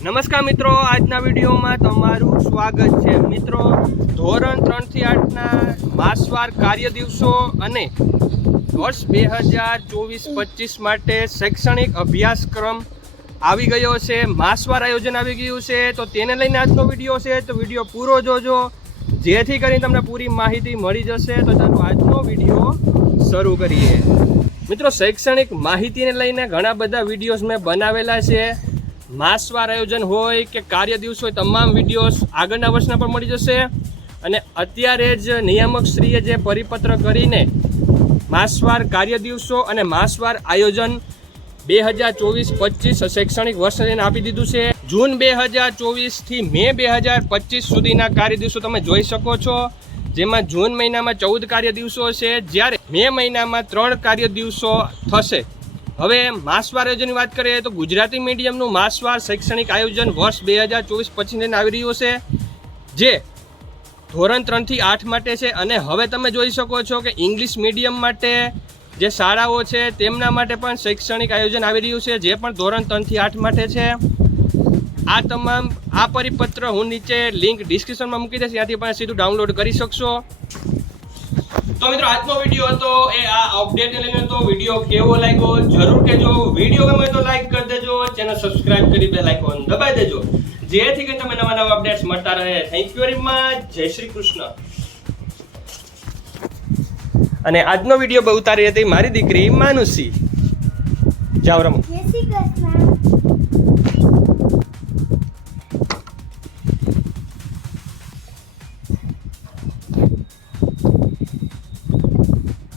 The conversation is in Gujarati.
નમસ્કાર મિત્રો, આજના વિડીયોમાં તમારું સ્વાગત છે. મિત્રો, ધોરણ ત્રણથી આઠના માસવાર કાર્ય દિવસો અને વર્ષ બે હજાર ચોવીસ પચીસ માટે શૈક્ષણિક અભ્યાસક્રમ આવી ગયો છે. માસવાર આયોજન આવી ગયું છે. તો તેને લઈને આજનો વીડિયો છે. તો વીડિયો પૂરો જોજો. જેથી કરીને તમને પૂરી માહિતી મળી જશે. તો ચાલો આજનો વીડિયો શરૂ કરીએ. મિત્રો, શૈક્ષણિક માહિતીને લઈને ઘણા બધા વિડીયોઝ મેં બનાવેલા છે. માસવાર આયોજન હોય કે કાર્ય દિવસ હોય, તમામ વિડીયોઝ આગળના વર્ષના પણ મળી જશે. અને અત્યારે જ નિયામક શ્રીએ જે પરિપત્ર કરીને માસવાર કાર્ય દિવસો અને માસવાર આયોજન બે હજાર ચોવીસ પચીસ શૈક્ષણિક વર્ષ આપી દીધું છે. જૂન બે હજાર ચોવીસથી મે બે હજાર પચીસ સુધીના કાર્ય દિવસો તમે જોઈ શકો છો. જેમાં જૂન મહિનામાં ચૌદ કાર્ય દિવસો છે જ્યારે મે મહિનામાં ત્રણ કાર્ય દિવસો થશે. હવે માસવાર આયોજનની વાત કરીએ તો ગુજરાતી મીડિયમનું માસવાર શૈક્ષણિક આયોજન વર્ષ બે હજાર ચોવીસ પછી આવી રહ્યું છે, જે ધોરણ ત્રણથી આઠ માટે છે અને હવે તમે જોઈ શકો છો કે ઇંગ્લિશ મીડિયમ માટે જે શાળાઓ છે તેમના માટે પણ શૈક્ષણિક આયોજન આવી રહ્યું છે, જે પણ ધોરણ ત્રણથી આઠ માટે છે. આ તમામ, આ પરિપત્ર હું નીચે લિંક ડિસ્ક્રિપ્શનમાં મૂકી દઈશ, ત્યાંથી પણ સીધું ડાઉનલોડ કરી શકશો. તો મિત્રો, આજનો વીડિયો હતો એ આ અપડેટ લઈને તો વીડિયો કેવો લાગ્યો? જરૂર કહેજો. વીડિયો ગમે તો લાઈક કરી દેજો. ચેનલ સબસ્ક્રાઇબ કરી બેલ આઇકોન દબાઈ દેજો. જેથી કે તમે નવા નવા અપડેટ્સ મળતા રહે. થેન્ક યુ વેરી મચ જય શ્રી કૃષ્ણ. અને આજનો વીડિયો બહુ ઉતારી હતી મારી દીકરી માનુસી જાઓ રમો.